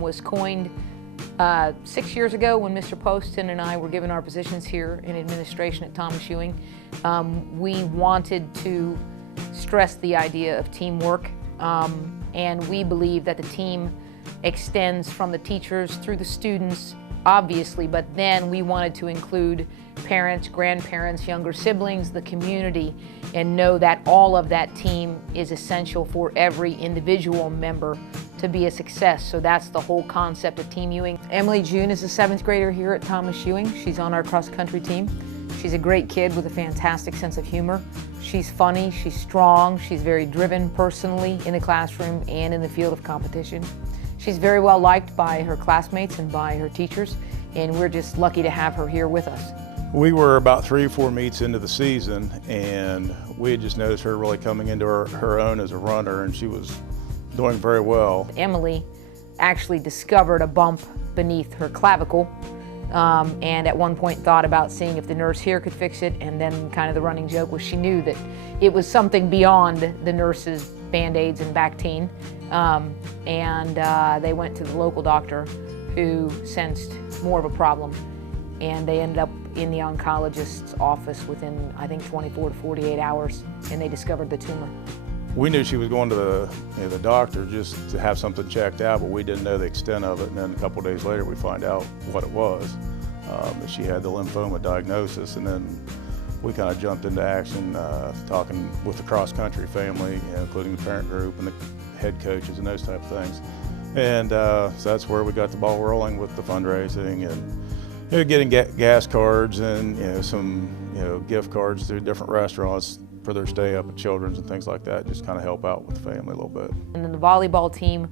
was coined 6 years ago when Mr. Poston and I were given our positions here in administration at Thomas Ewing. We wanted to stress the idea of teamwork, and we believe that the team extends from the teachers through the students, obviously, but then we wanted to include parents, grandparents, younger siblings, the community, and know that all of that team is essential for every individual member to be a success. So that's the whole concept of Team Ewing. Emily June is a 7th grader here at Thomas Ewing. She's on our cross-country team. She's a great kid with a fantastic sense of humor. She's funny, she's strong, she's very driven personally in the classroom and in the field of competition. She's very well liked by her classmates and by her teachers, and we're just lucky to have her here with us. We were about 3 or 4 meets into the season, and we had just noticed her really coming into her own as a runner, and she was doing very well. Emily actually discovered a bump beneath her clavicle, and at one point thought about seeing if the nurse here could fix it, and then kind of the running joke was she knew that it was something beyond the nurse's Band-Aids and Bactine, and they went to the local doctor who sensed more of a problem, and they ended up in the oncologist's office within, I think, 24 to 48 hours, and they discovered the tumor. We knew she was going to the doctor just to have something checked out, but we didn't know the extent of it. And then a couple of days later, we find out what it was, that she had the lymphoma diagnosis. And then we kind of jumped into action, talking with the cross-country family, including the parent group and the head coaches and those type of things. And so that's where we got the ball rolling with the fundraising and getting gas cards and some gift cards through different restaurants for their stay up at Children's and things like that, just kind of help out with the family a little bit. And then the volleyball team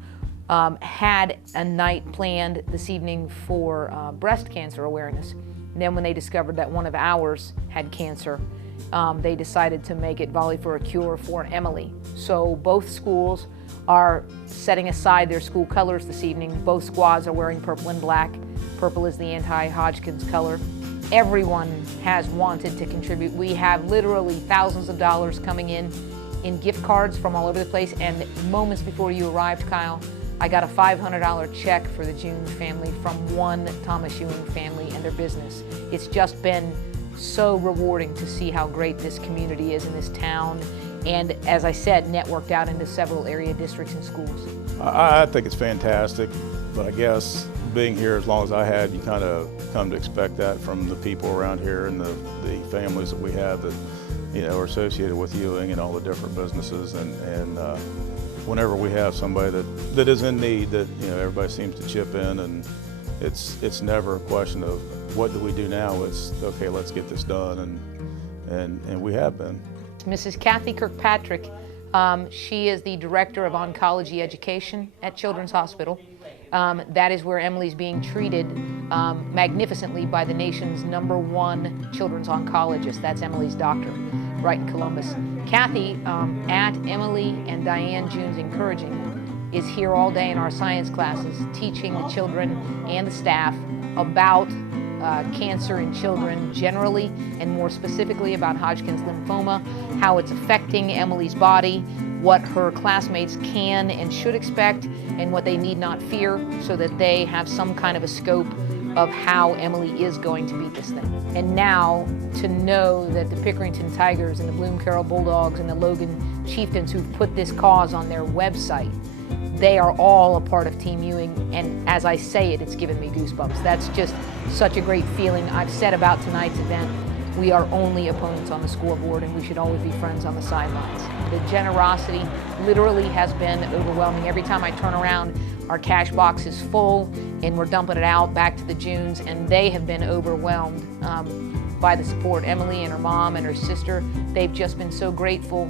had a night planned this evening for breast cancer awareness. And then when they discovered that one of ours had cancer, they decided to make it Volley for a Cure for Emily. So both schools are setting aside their school colors this evening. Both squads are wearing purple and black. Purple is the anti-Hodgkin's color. Everyone has wanted to contribute. We have literally thousands of dollars coming in gift cards from all over the place. And moments before you arrived, Kyle, I got a $500 check for the June family from one Thomas Ewing family and their business. It's just been so rewarding to see how great this community is in this town. And as I said, networked out into several area districts and schools. I think it's fantastic, but I guess being here as long as I had, you kind of come to expect that from the people around here and the families that we have that are associated with Ewing and all the different businesses. And whenever we have somebody that is in need, that everybody seems to chip in, and it's never a question of what do we do now. It's okay, let's get this done, and we have been. Mrs. Kathy Kirkpatrick, she is the Director of Oncology Education at Children's Hospital. That is where Emily's being treated magnificently by the nation's #1 children's oncologist. That's Emily's doctor, right in Columbus. Kathy, at Emily and Diane June's encouraging, is here all day in our science classes, teaching the children and the staff about cancer in children generally, and more specifically about Hodgkin's lymphoma, how it's affecting Emily's body, what her classmates can and should expect, and what they need not fear, so that they have some kind of a scope of how Emily is going to beat this thing. And now to know that the Pickerington Tigers and the Bloom Carroll Bulldogs and the Logan Chieftains who've put this cause on their website, they are all a part of Team Ewing, and as I say it, it's given me goosebumps. That's just such a great feeling. I've said about tonight's event, we are only opponents on the scoreboard, and we should always be friends on the sidelines. The generosity literally has been overwhelming. Every time I turn around, our cash box is full, and we're dumping it out back to the Junes, and they have been overwhelmed by the support. Emily and her mom and her sister, they've just been so grateful